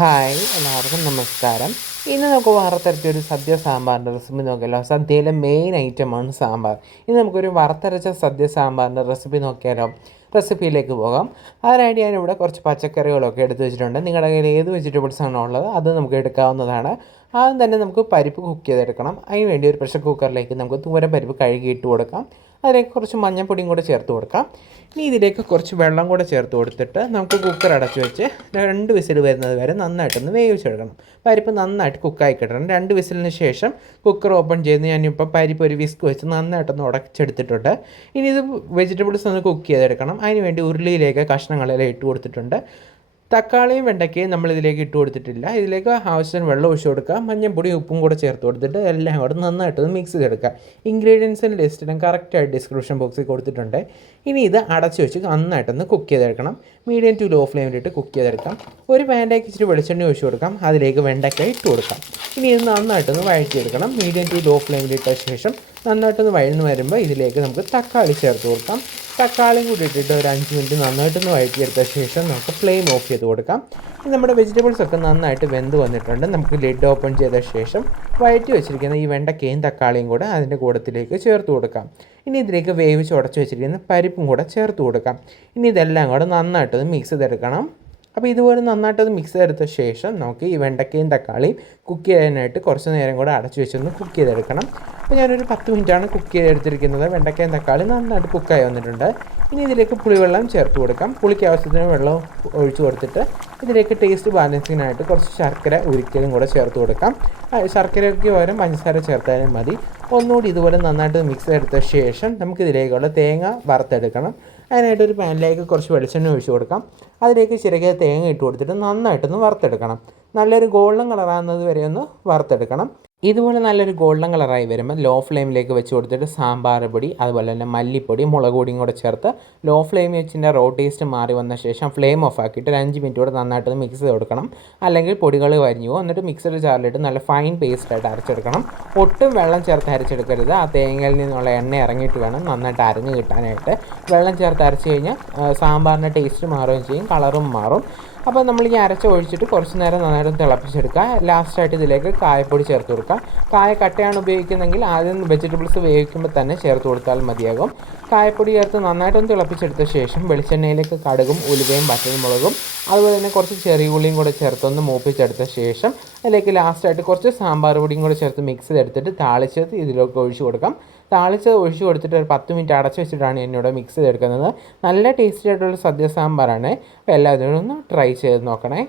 Hi എല്ലാവർക്കും നമസ്കാരം. ഇന്ന് നമുക്ക് വറുത്തരച്ചൊരു സദ്യ സാമ്പാറിൻ്റെ റെസിപ്പി നോക്കിയാലോ. സദ്യയിലെ മെയിൻ ഐറ്റമാണ് സാമ്പാർ. ഇന്ന് നമുക്കൊരു വറുത്തരച്ച സദ്യ സാമ്പാറിൻ്റെ റെസിപ്പി നോക്കിയാലോ. റെസിപ്പിയിലേക്ക് പോകാം. അതിനായിട്ട് ഞാനിവിടെ കുറച്ച് പച്ചക്കറികളൊക്കെ എടുത്ത് വെച്ചിട്ടുണ്ട്. നിങ്ങളുടെ കയ്യിൽ ഏത് വെജിറ്റബിൾസ് ആണോ ഉള്ളത് അത് നമുക്ക് എടുക്കാവുന്നതാണ്. ആദ്യം തന്നെ നമുക്ക് പരിപ്പ് കുക്ക് ചെയ്തെടുക്കണം. അതിന് വേണ്ടി ഒരു പ്രഷർ കുക്കറിലേക്ക് നമുക്ക് തുവരം പരിപ്പ് കഴുകിയിട്ട് കൊടുക്കാം. അതിലേക്ക് കുറച്ച് മഞ്ഞൾപ്പൊടിയും കൂടെ ചേർത്ത് കൊടുക്കാം. ഇനി ഇതിലേക്ക് കുറച്ച് വെള്ളം കൂടെ ചേർത്ത് കൊടുത്തിട്ട് നമുക്ക് കുക്കർ അടച്ച് വെച്ച് 2 വിസിൽ വരുന്നത് വരെ നന്നായിട്ടൊന്ന് വേവിച്ചെടുക്കണം. പരിപ്പ് നന്നായിട്ട് കുക്കായി കിട്ടണം. 2 വിസിലിന് ശേഷം കുക്കർ ഓപ്പൺ ചെയ്ത് ഞാനിപ്പോൾ പരിപ്പ് ഒരു വിസ്ക് വെച്ച് നന്നായിട്ടൊന്ന് ഉടച്ചെടുത്തിട്ടുണ്ട്. ഇനി ഇത് വെജിറ്റബിൾസ് ഒന്ന് കുക്ക് ചെയ്തെടുക്കണം. അതിന് വേണ്ടി ഉരുളിയിലേക്ക് കഷ്ണങ്ങളെല്ലാം ഇട്ട് കൊടുത്തിട്ടുണ്ട്. തക്കാളിയും വെണ്ടയ്ക്കയും നമ്മളിതിലേക്ക് ഇട്ട് കൊടുത്തിട്ടില്ല. ഇതിലേക്ക് ആവശ്യത്തിന് വെള്ളം ഒഴിച്ച് കൊടുക്കുക. മഞ്ഞൾപ്പൊടി ഉപ്പും കൂടെ ചേർത്ത് കൊടുത്തിട്ട് എല്ലാം കൂടെ നന്നായിട്ടൊന്ന് മിക്സ് ചെയ്തെടുക്കുക. ഇൻഗ്രീഡിയൻസിൻ്റെ ലിസ്റ്റിലും കറക്റ്റായിട്ട് ഡിസ്ക്രിപ്ഷൻ ബോക്സിൽ കൊടുത്തിട്ടുണ്ട്. ഇനി ഇത് അടച്ച് വെച്ച് നന്നായിട്ടൊന്ന് കുക്ക് ചെയ്തെടുക്കണം. മീഡിയം ടു ലോ ഫ്ലെയിമിലിട്ട് കുക്ക് ചെയ്തെടുക്കാം. ഒരു പാനിലേക്ക് ഇച്ചിരി വെളിച്ചെണ്ണ ഒഴിച്ച് കൊടുക്കാം. അതിലേക്ക് വെണ്ടയ്ക്ക ഇട്ട് കൊടുക്കാം. ഇനി ഇത് നന്നായിട്ടൊന്ന് വഴറ്റിയെടുക്കണം. മീഡിയം ടു ലോ ഫ്ലെയിമിലിട്ട ശേഷം നന്നായിട്ടൊന്ന് വഴന്ന് വരുമ്പോൾ ഇതിലേക്ക് നമുക്ക് തക്കാളി ചേർത്ത് കൊടുക്കാം. തക്കാളിയും കൂടി ഇട്ടിട്ട് ഒരു 5 മിനിറ്റ് നന്നായിട്ടൊന്ന് വഴറ്റിയെടുത്ത ശേഷം നമുക്ക് ഫ്ലെയിം ഓഫ് ചെയ്ത് കൊടുക്കാം. നമ്മുടെ വെജിറ്റബിൾസൊക്കെ നന്നായിട്ട് വെന്ത് വന്നിട്ടുണ്ട്. നമുക്ക് ലിഡ് ഓപ്പൺ ചെയ്ത ശേഷം വഴറ്റി വെച്ചിരിക്കുന്ന ഈ വെണ്ടയ്ക്കയും തക്കാളിയും കൂടെ അതിൻ്റെ കൂടത്തിലേക്ക് ചേർത്ത് കൊടുക്കാം. ഇനി ഇതിലേക്ക് വേവിച്ച് ഉടച്ച് വെച്ചിരിക്കുന്ന പരിപ്പും കൂടെ ചേർത്ത് കൊടുക്കാം. ഇനി ഇതെല്ലാം കൂടെ നന്നായിട്ടൊന്ന് മിക്സ് ചെയ്തെടുക്കണം. അപ്പോൾ ഇതുപോലെ നന്നായിട്ടത് മിക്സ് ചെയ്തെടുത്ത ശേഷം നമുക്ക് ഈ വെണ്ടയ്ക്കയും തക്കാളിയും കുക്ക് ചെയ്യാനായിട്ട് കുറച്ച് നേരം കൂടെ അടച്ചു വെച്ചൊന്ന് കുക്ക് ചെയ്തെടുക്കണം. അപ്പോൾ ഞാനൊരു 10 മിനിറ്റാണ് കുക്ക് ചെയ്തെടുത്തിരിക്കുന്നത്. വെണ്ടയ്ക്കയും തക്കാളി നന്നായിട്ട് കുക്കായി വന്നിട്ടുണ്ട്. ഇനി ഇതിലേക്ക് പുളിവെള്ളം ചേർത്ത് കൊടുക്കാം. പുളിക്ക് ആവശ്യത്തിന് വെള്ളം ഒഴിച്ച് കൊടുത്തിട്ട് ഇതിലേക്ക് ടേസ്റ്റ് ബാലൻസിങ്ങിനായിട്ട് കുറച്ച് ശർക്കര ഉരുക്കിയതും കൂടെ ചേർത്ത് കൊടുക്കാം. ശർക്കരയ്ക്ക് പകരം പഞ്ചസാര ചേർത്താലും മതി. ഒന്നുകൂടി ഇതുപോലെ നന്നായിട്ട് മിക്സ് ചെയ്തെടുത്ത ശേഷം നമുക്കിതിലേക്കുള്ള തേങ്ങ വറുത്തെടുക്കണം. അതിനായിട്ട് ഒരു പാനിലേക്ക് കുറച്ച് വെളിച്ചെണ്ണ ഒഴിച്ച് കൊടുക്കാം. അതിലേക്ക് ചിരകിയ തേങ്ങ ഇട്ട് കൊടുത്തിട്ട് നന്നായിട്ടൊന്ന് വറുത്തെടുക്കണം. നല്ലൊരു ഗോൾഡൻ കളറാകുന്നത് വരെ ഒന്ന് വറുത്തെടുക്കണം. ഇതുപോലെ നല്ലൊരു ഗോൾഡൻ കളറായി വരുമ്പോൾ ലോ ഫ്ലെയിമിലേക്ക് വെച്ച് കൊടുത്തിട്ട് സാമ്പാർ പൊടി അതുപോലെ തന്നെ മല്ലിപ്പൊടി മുളക് പൊടിയും കൂടെ ചേർത്ത് ലോ ഫ്ലെയിമിൽ വെച്ചിൻ്റെ റോ ടേസ്റ്റ് മാറി വന്ന ശേഷം ഫ്ലെയിം ഓഫ് ആക്കിയിട്ട് ഒരു 5 മിനിറ്റ് കൂടെ നന്നായിട്ടൊന്ന് മിക്സ് ചെയ്ത് കൊടുക്കണം. അല്ലെങ്കിൽ പൊടികൾ വരിഞ്ഞു പോകും. എന്നിട്ട് മിക്സഡ് ജാറിലിട്ട് നല്ല ഫൈൻ പേസ്റ്റായിട്ട് അരച്ചെടുക്കണം. ഒട്ടും വെള്ളം ചേർത്ത് അരച്ചെടുക്കരുത്. ആ തേങ്ങയിൽ നിന്നുള്ള എണ്ണ ഇറങ്ങിയിട്ട് വേണം നന്നായിട്ട് അരഞ്ഞ് കിട്ടാനായിട്ട്. വെള്ളം ചേർത്ത് അരച്ച് കഴിഞ്ഞാൽ സാമ്പാറിൻ്റെ ടേസ്റ്റ് മാറുകയും ചെയ്യും, കളറും മാറും. അപ്പോൾ നമ്മൾ ഈ അരച്ച് ഒഴിച്ചിട്ട് കുറച്ച് നേരം നന്നായിട്ട് തിളപ്പിച്ചെടുക്കുക. ലാസ്റ്റായിട്ട് ഇതിലേക്ക് കായപ്പൊടി ചേർത്ത് കൊടുക്കുക. കായ കട്ടയാണ് ഉപയോഗിക്കുന്നതെങ്കിൽ ആദ്യം വെജിറ്റബിൾസ് വേവിക്കുമ്പോൾ തന്നെ ചേർത്ത് കൊടുത്താൽ മതിയാകും. കായപ്പൊടി ചേർത്ത് നന്നായിട്ടൊന്ന് തിളപ്പിച്ചെടുത്ത ശേഷം വെളിച്ചെണ്ണയിലേക്ക് കടുകും ഉലുവയും വറ്റൽമുളകും അതുപോലെ തന്നെ കുറച്ച് ചെറിയ ഉള്ളിയും കൂടെ ചേർത്തൊന്ന് മൂപ്പിച്ചെടുത്ത ശേഷം അതിലേക്ക് ലാസ്റ്റായിട്ട് കുറച്ച് സാമ്പാർ പൊടിയും കൂടെ ചേർത്ത് മിക്സ് ചെയ്തെടുത്തിട്ട് താളിച്ചത് ഇതിലേക്ക് ഒഴിച്ച് കൊടുക്കാം. താളിച്ചത് ഒഴിച്ച് കൊടുത്തിട്ട് ഒരു 10 മിനിറ്റ് അടച്ച് വെച്ചിട്ടാണ് എന്നോട് മിക്സ് ചെയ്തെടുക്കുന്നത്. നല്ല ടേസ്റ്റി ആയിട്ടുള്ള സദ്യ സാമ്പാറാണ്. അപ്പോൾ എല്ലാവരും ഒന്ന് ട്രൈ ചെയ്ത് നോക്കണേ.